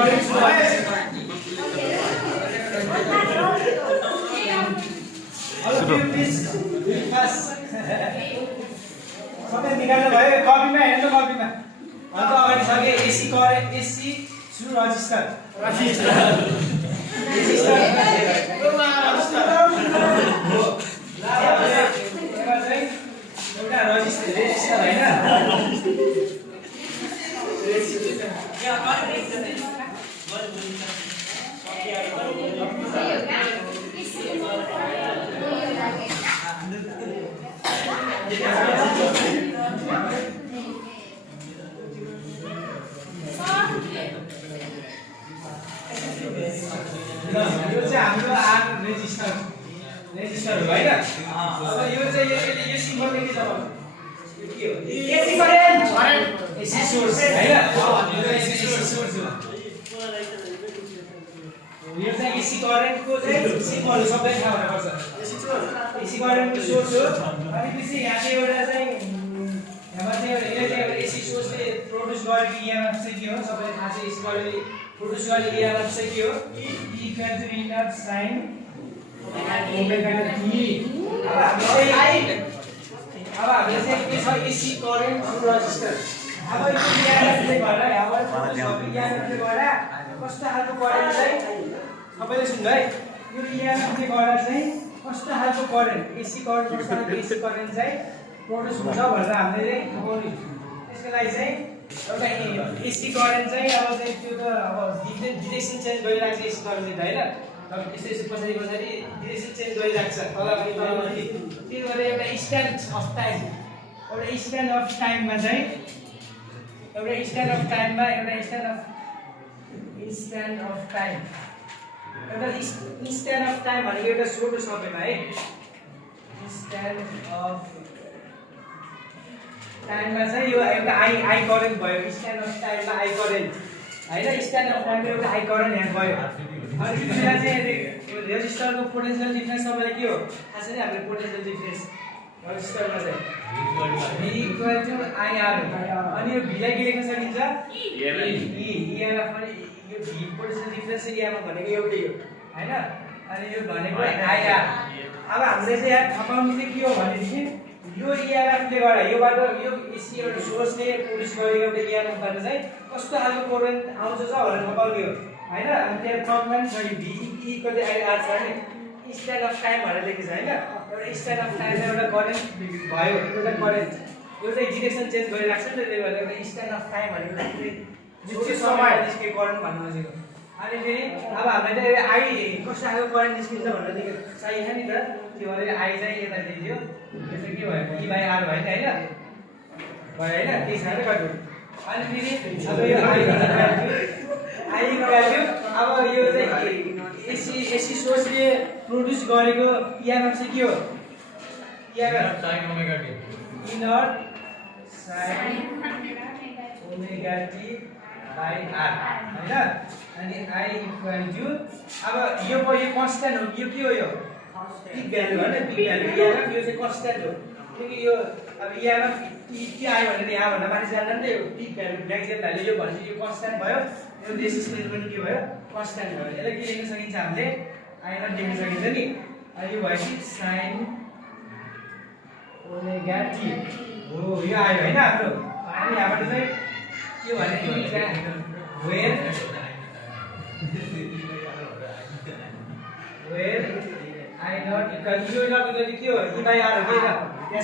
current through all of you please fast सबै निकाल्नु भयो कपीमा हेर्नु कपीमा अन्त अगाडि सके AC current AC through register एउटा रेजिस्टर हैन यो चाहिँ हाम्रो आर रेजिस्टर हो हैन अब यो चाहिँ यो सिम्बल के छ यो के हो एसी करेन्ट एसी सोर्स हैन यो एसी सोर्स हो यो चाहिँ एसी करेन्टको चाहिँ सिम्बल सबै थाहा हुनुपर्छ एसी करेन्टको सोर्स हो अनि पछि यहाँ चाहिँ एउटा चाहिँ यहाँ चाहिँ यो चाहिँ एउटा एसी सोर्सले प्रोड्युस गरेको इएमएफ चाहिँ के हो सबैलाई थाहा छ एसी करेन्टले प्रोड्युस गरेको इएमएफ चाहिँ के हो E इक्वल टु इनर साइन ओमेगा t अब हामीले चाहिँ के छ एसी करेन्ट थ्रु रजिस्टर अब यो इएमएफले गर्दा अब इएमएफले गर्दा कस्तो खालको करेन्ट चाहिँ सबैले सुन्नु है यो इएमएफले गर्दा चाहिँ कस्तो खालको करेन्ट एसी करेन्ट कस्तो खालको एसी करेन्ट चाहिँ प्रोड्युस हुन्छ भनेर हामीले अब त्यसको लागि चाहिँ एउटा एसी करेन्ट चाहिँ अब चाहिँ त्यो त अब डिरेक्सन चेन्ज गरिरहेको छ एसी करेन्टले त हैन यसो पछाडि डिरेक्सन चेन्ज गरिरहेको छ तल पनि तलमाथि त्यो गरेर एउटा स्ट्यान्ड अफ टाइम एउटा स्ट्यान्ड अफ टाइममा चाहिँ एउटा स्ट्यान्ड अफ टाइममा एउटा स्ट्यान्ड अफ टाइम एउटा स्ट्यान्ड अफ टाइम भनेको एउटा छोटो समयमा है स्ट्यान्ड अफ टाइममा चाहिँ यो एउटा आई करेन्ट भयो स्ट्यान्ड अफ टाइममा आई करेन्ट हैन स्ट्यान्ड अफ टाइममा एउटा आई करेन्ट यहाँ गयो अनि त्यसलाई चाहिँ रेजिस्टरको पोटेन्शियल डिफरेन्स तपाईलाई के हो थाहा छ नि हाम्रो पोटेन्शियल डिफरेन्स रेजिस्टरमा चाहिँ V इक्वल टु IR अनि यो V लाई के लेख्न सकिन्छ E EMF पनि यो V पोटेन्शियल डिफरेन्स EMF भनेको एउटै हो हैन अनि यो भनेको IR अब हामीले चाहिँ यहाँ थाहा पाउनु चाहिँ के हो भनेदेखि यो EMF ले गर्दा योबाट यो एसी एउटा सोर्सले प्रोड्युस गरेको एउटा EMF बाट चाहिँ कस्तो खालको करेन्ट आउँछ भनेर थाहा पाउने हो हैन अनि त्यहाँ फर्मुला छ V इक्वल टु IR छ नि स्ट्यान्ड अफ टाइम भनेर लेखेको छ हैन एउटा स्ट्यान्ड अफ टाइममा एउटा करेन्ट भयो एउटा करेन्ट यो चाहिँ डिरेक्सन चेन्ज गरिरहेको छ नि त्यसले गर्दा एउटा स्ट्यान्ड अफ टाइम भनेको जुन समय निस्केको करेन्ट भन्नु खोजेको अनि फेरि अब हामीले चाहिँ आई कस्तो खालको करेन्ट निस्किन्छ भनेर लेखेको चाहिन्छ नि त त्यो भएर आई चाहिँ यता दियो यो चाहिँ के भयो E बाइ R भयो नि हैन भयो हैन त्यही छ नि कति अनि फेरि अब यो आई भ्याल्यु अब यो चाहिँ एसी सोर्सले प्रोड्युस गरेको इएमएफ चाहिँ के हो इएमएफ sin ओमेगा t इनर sin omega t by r हैन अनि I इक्वल टु अब यो कन्स्ट्यान्ट हो यो के हो यो पिक भ्यालु हैन पिक भ्यालु इएमएफ यो चाहिँ कन्स्ट्यान्ट हो किनकि यो अब इएमएफ के आयो भने यहाँ भन्दा माथि जाँदा नि यो पिक भ्यालु म्याक्सिमम भ्यालु यो भनेपछि यो कन्स्ट्यान्ट भयो यो रेजिस्टेन्स पनि के भयो कन्स्ट्यान्ट भयो यसलाई के लेख्न सकिन्छ हामीले I नट लेख्न सकिन्छ नि अनि यो भएपछि sin ओमेगा t हो यो आयो हैन हाम्रो अनि यहाँबाट चाहिँ के भने where I not equal to के हो E by R हो के